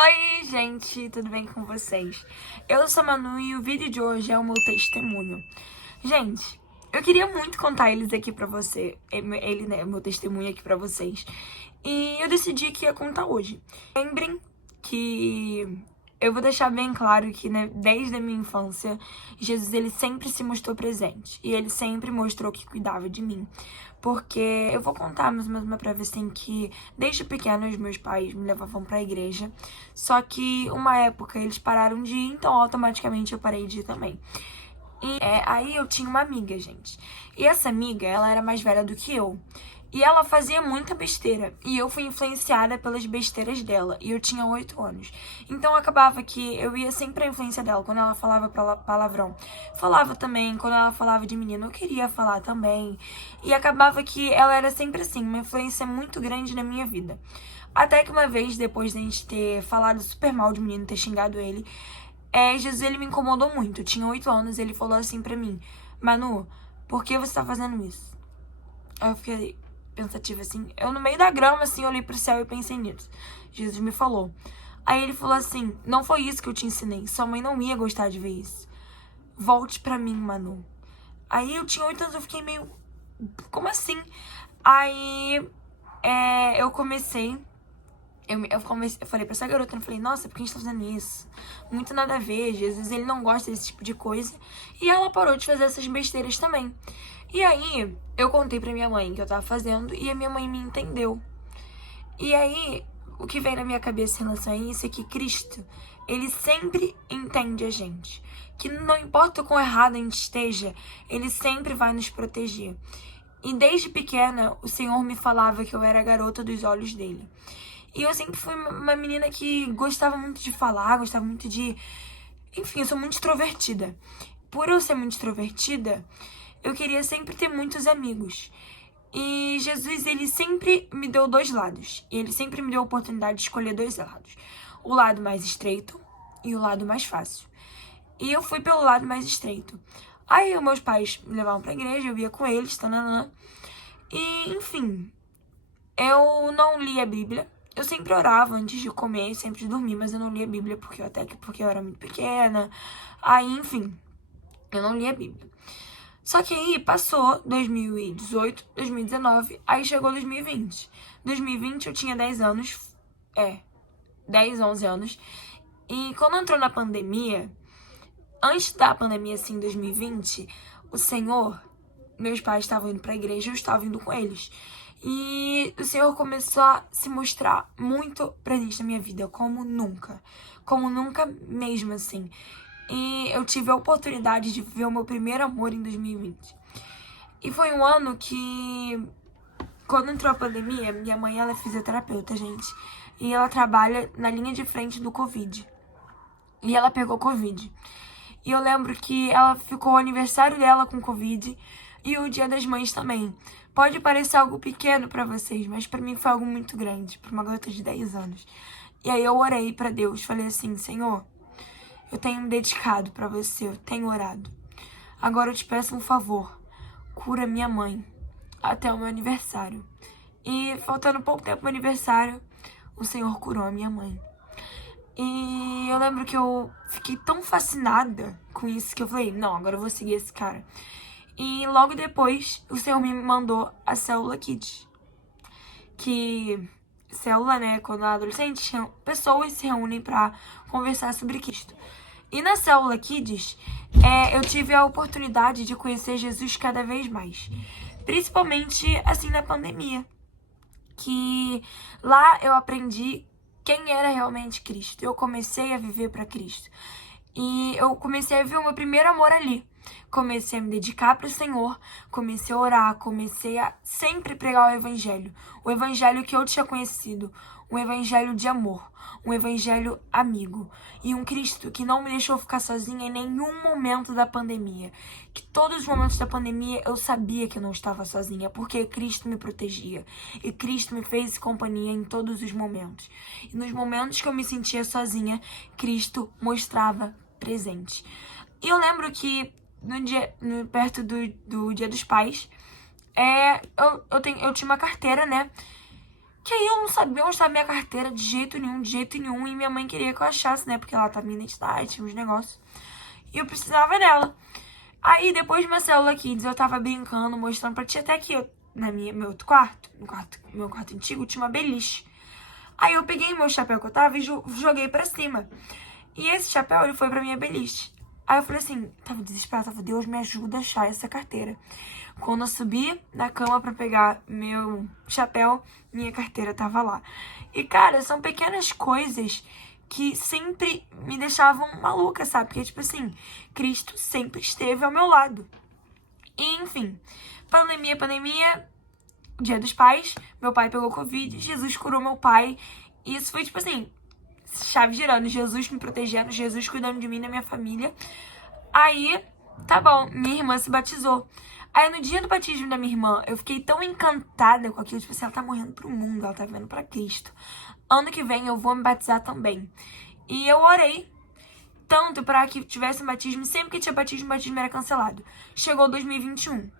Oi, gente, tudo bem com vocês? Eu sou a Manu e o vídeo de hoje é o meu testemunho. Gente, eu queria muito contar eles aqui pra você, né, meu testemunho aqui pra vocês. E eu decidi que ia contar hoje. Lembrem que eu vou deixar bem claro que, né, desde a minha infância, Jesus ele sempre se mostrou presente. E ele sempre mostrou que cuidava de mim. Porque eu vou contar mais uma pra ver assim que desde pequena os meus pais me levavam pra igreja. Só que uma época eles pararam de ir, então automaticamente eu parei de ir também. E aí eu tinha uma amiga, gente. E essa amiga, ela era mais velha do que eu. E ela fazia muita besteira. E eu fui influenciada pelas besteiras dela. E eu tinha 8 anos. Então acabava que eu ia sempre à influência dela. Quando ela falava palavrão, falava também. Quando ela falava de menino, eu queria falar também. E acabava que ela era sempre assim, uma influência muito grande na minha vida. Até que uma vez, depois de a gente ter falado super mal de menino, ter xingado ele, Jesus ele me incomodou muito. Eu tinha 8 anos e ele falou assim pra mim: Manu, por que você tá fazendo isso? Aí eu fiquei pensativa assim. Eu no meio da grama, assim, olhei pro céu e pensei nisso. Jesus me falou. Aí ele falou assim: não foi isso que eu te ensinei. Sua mãe não ia gostar de ver isso. Volte pra mim, Manu. Aí eu tinha 8 anos, eu fiquei meio... Como assim? Aí eu comecei... Eu falei pra essa garota, eu falei, nossa, por que a gente tá fazendo isso? Muito nada a ver, Jesus, ele não gosta desse tipo de coisa. E ela parou de fazer essas besteiras também. E aí, eu contei pra minha mãe que eu tava fazendo e a minha mãe me entendeu. E aí, o que vem na minha cabeça em relação a isso é que Cristo, ele sempre entende a gente. Que não importa o quão errado a gente esteja, ele sempre vai nos proteger. E desde pequena, o Senhor me falava que eu era a garota dos olhos dele. E eu sempre fui uma menina que gostava muito de falar, gostava muito de... Enfim, eu sou muito extrovertida. Por eu ser muito extrovertida, eu queria sempre ter muitos amigos. E Jesus, ele sempre me deu dois lados. E ele sempre me deu a oportunidade de escolher dois lados. O lado mais estreito e o lado mais fácil. E eu fui pelo lado mais estreito. Aí, os meus pais me levavam pra igreja, eu ia com eles, tananã. E, enfim, eu não lia a Bíblia. Eu sempre orava antes de comer, sempre de dormir, mas eu não lia a Bíblia porque eu era muito pequena. Aí, enfim, eu não lia a Bíblia. Só que aí passou 2018, 2019, aí chegou 2020. 2020 eu tinha 10 anos, 10, 11 anos. E quando entrou na pandemia, antes da pandemia, assim, em 2020, o Senhor, meus pais estavam indo pra igreja, eu estava indo com eles. E o Senhor começou a se mostrar muito presente na minha vida, como nunca mesmo, assim. E eu tive a oportunidade de viver o meu primeiro amor em 2020. E foi um ano que, quando entrou a pandemia, minha mãe, ela é fisioterapeuta, gente. E ela trabalha na linha de frente do Covid. E ela pegou Covid. E eu lembro que ela ficou o aniversário dela com Covid e o Dia das Mães também. Pode parecer algo pequeno pra vocês, mas pra mim foi algo muito grande, pra uma garota de 10 anos. E aí eu orei pra Deus, falei assim, Senhor, eu tenho me dedicado pra você, eu tenho orado. Agora eu te peço um favor, cura minha mãe até o meu aniversário. E faltando pouco tempo pro aniversário, o Senhor curou a minha mãe. E eu lembro que eu fiquei tão fascinada com isso que eu falei, não, agora eu vou seguir esse cara. E logo depois, o Senhor me mandou a Célula Kids. Que célula, né, quando é adolescente, pessoas se reúnem pra conversar sobre Cristo. E na Célula Kids, eu tive a oportunidade de conhecer Jesus cada vez mais. Principalmente, assim, na pandemia. Que lá eu aprendi quem era realmente Cristo. Eu comecei a viver para Cristo. E eu comecei a ver o meu primeiro amor ali. Comecei a me dedicar para o Senhor, comecei a orar, comecei a sempre pregar o evangelho que eu tinha conhecido, um evangelho de amor, um evangelho amigo e um Cristo que não me deixou ficar sozinha em nenhum momento da pandemia. Que todos os momentos da pandemia eu sabia que eu não estava sozinha, porque Cristo me protegia e Cristo me fez companhia em todos os momentos. E nos momentos que eu me sentia sozinha, Cristo mostrava presente. E eu lembro que perto do Dia dos Pais, eu tinha uma carteira, né? Que aí eu não sabia onde estava minha carteira de jeito nenhum, de jeito nenhum. E minha mãe queria que eu achasse, né? Porque ela tava minha identidade, tinha uns negócios. E eu precisava dela. Aí, depois de minha célula Kids, eu tava brincando, mostrando pra tia até aqui, meu outro quarto, meu quarto antigo, tinha uma beliche. Aí eu peguei meu chapéu que eu tava e joguei pra cima. E esse chapéu, ele foi pra minha beliche. Aí eu falei assim, tava desesperada, tava, Deus me ajuda a achar essa carteira. Quando eu subi na cama pra pegar meu chapéu, minha carteira tava lá. E, cara, são pequenas coisas que sempre me deixavam maluca, sabe? Porque, tipo assim, Cristo sempre esteve ao meu lado. E, enfim, pandemia, Dia dos Pais, meu pai pegou Covid, Jesus curou meu pai. E isso foi, tipo assim, chave girando, Jesus me protegendo, Jesus cuidando de mim e da minha família. Aí, tá bom, minha irmã se batizou. Aí, no dia do batismo da minha irmã, eu fiquei tão encantada com aquilo. Tipo assim, ela tá morrendo pro mundo, ela tá vivendo pra Cristo. Ano que vem eu vou me batizar também. E eu orei tanto pra que tivesse um batismo. Sempre que tinha batismo, o batismo era cancelado. Chegou 2021,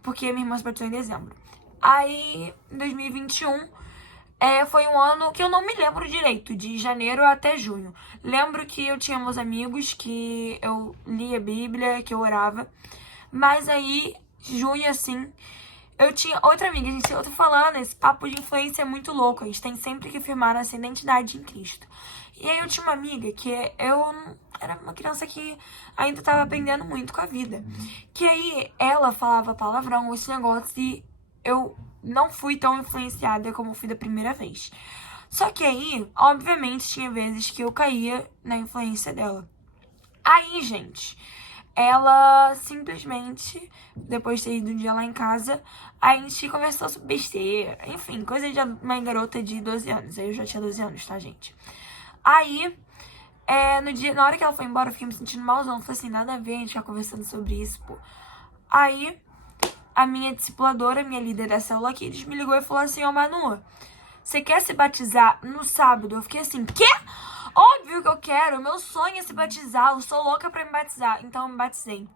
porque minha irmã se batizou em dezembro. Aí, em 2021, foi um ano que eu não me lembro direito, de janeiro até junho. Lembro que eu tinha meus amigos, que eu lia a Bíblia, que eu orava. Mas aí, junho, assim, eu tinha outra amiga, gente, eu tô falando, esse papo de influência é muito louco. A gente tem sempre que firmar nossa identidade em Cristo. E aí eu tinha uma amiga que eu era uma criança que ainda tava aprendendo muito com a vida. Que aí ela falava palavrão, esse negócio, e eu não fui tão influenciada como fui da primeira vez. Só que aí, obviamente, tinha vezes que eu caía na influência dela. Aí, gente, ela simplesmente, depois de ter ido um dia lá em casa, a gente conversou sobre besteira, enfim, coisa de uma garota de 12 anos. Aí eu já tinha 12 anos, tá, gente? Aí, na hora que ela foi embora, eu fiquei me sentindo malzão. Eu falei assim, nada a ver a gente ficar conversando sobre isso, pô. Aí, a minha discipuladora, minha líder da célula aqui, me ligou e falou assim, ô Manu, você quer se batizar no sábado? Eu fiquei assim, quê? Óbvio que eu quero, meu sonho é se batizar, eu sou louca pra me batizar. Então eu me batizei.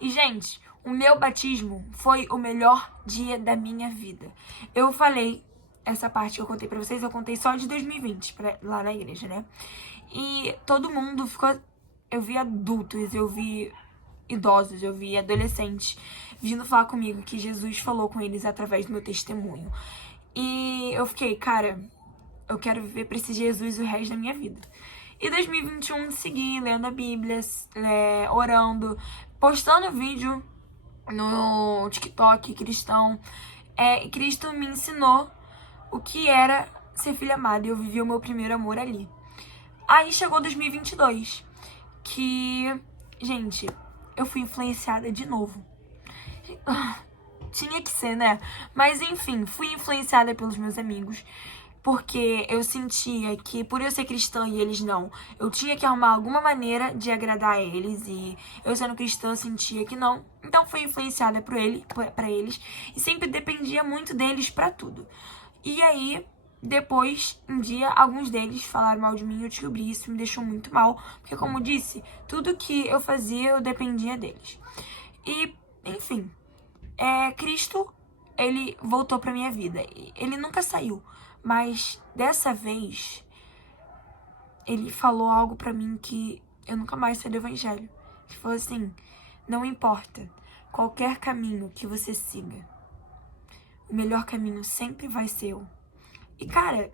E, gente, o meu batismo foi o melhor dia da minha vida. Eu falei, essa parte que eu contei pra vocês, eu contei só de 2020, lá na igreja, né? E todo mundo ficou... Eu vi adultos, eu vi idosos, eu vi adolescentes vindo falar comigo que Jesus falou com eles através do meu testemunho. E eu fiquei, cara, eu quero viver pra esse Jesus o resto da minha vida. E 2021 segui lendo a Bíblia, orando, postando vídeo no TikTok cristão. Cristo me ensinou o que era ser filha amada e eu vivi o meu primeiro amor ali. Aí chegou 2022, que, gente, eu fui influenciada de novo. Tinha que ser, né? Mas enfim, fui influenciada pelos meus amigos. Porque eu sentia que, por eu ser cristã e eles não, eu tinha que arrumar alguma maneira de agradar a eles. E eu, sendo cristã, sentia que não. Então, fui influenciada por eles. E sempre dependia muito deles pra tudo. E aí, depois, um dia, alguns deles falaram mal de mim. Eu descobri isso, me deixou muito mal. Porque, como eu disse, tudo que eu fazia, eu dependia deles. E, enfim, Cristo, ele voltou pra minha vida. Ele nunca saiu. Mas dessa vez, ele falou algo pra mim que eu nunca mais saí do evangelho. Que falou assim, não importa qualquer caminho que você siga, o melhor caminho sempre vai ser eu. E cara,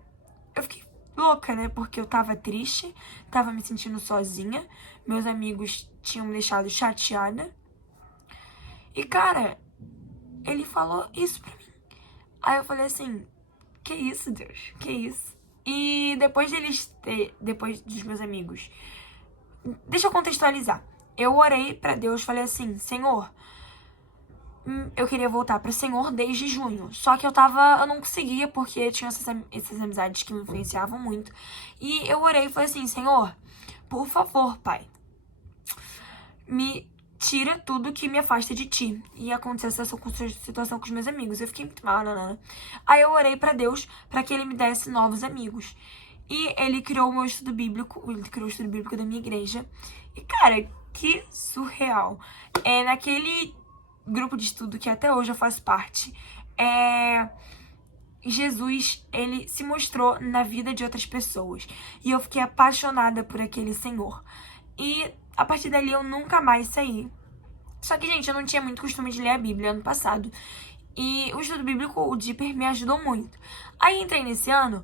eu fiquei louca, né? Porque eu tava triste, tava me sentindo sozinha, meus amigos tinham me deixado chateada. E cara, ele falou isso pra mim. Aí eu falei assim, que isso, Deus? Que isso? E depois dos meus amigos, deixa eu contextualizar. Eu orei pra Deus, falei assim, Senhor, eu queria voltar pra Senhor desde junho. Só que eu não conseguia porque tinha essas amizades que me influenciavam muito. E eu orei e falei assim, Senhor, por favor, Pai, me tira tudo que me afasta de ti. E aconteceu essa situação com os meus amigos. Eu fiquei muito mal, não. Aí eu orei pra Deus pra que ele me desse novos amigos. E ele criou o meu estudo bíblico, ele criou o estudo bíblico da minha igreja. E, cara, que surreal. Naquele grupo de estudo que até hoje eu faço parte, Jesus, ele se mostrou na vida de outras pessoas. E eu fiquei apaixonada por aquele Senhor. E a partir dali eu nunca mais saí. Só que, gente, eu não tinha muito costume de ler a Bíblia ano passado. E o estudo bíblico, o Deeper, me ajudou muito. Aí entrei nesse ano.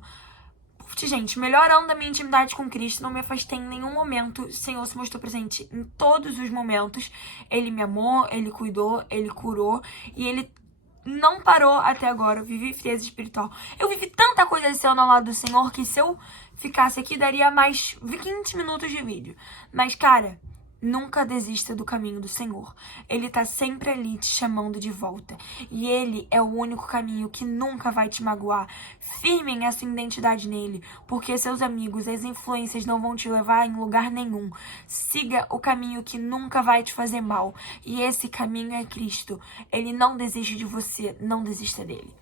Gente, melhor ano da minha intimidade com Cristo, não me afastei em nenhum momento. O Senhor se mostrou presente em todos os momentos. Ele me amou, Ele cuidou, Ele curou. E Ele não parou até agora. Eu vivi frieza espiritual. Eu vivi tanta coisa esse ano ao lado do Senhor que se eu ficasse aqui, daria mais 20 minutos de vídeo. Mas, cara, nunca desista do caminho do Senhor. Ele tá sempre ali te chamando de volta. E Ele é o único caminho que nunca vai te magoar. Firmem a sua identidade nele, porque seus amigos, as influências não vão te levar em lugar nenhum. Siga o caminho que nunca vai te fazer mal. E esse caminho é Cristo. Ele não desiste de você, não desista dele.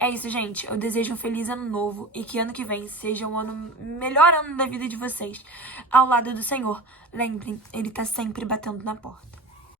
É isso, gente. Eu desejo um feliz ano novo e que ano que vem seja o melhor ano da vida de vocês ao lado do Senhor. Lembrem, Ele tá sempre batendo na porta.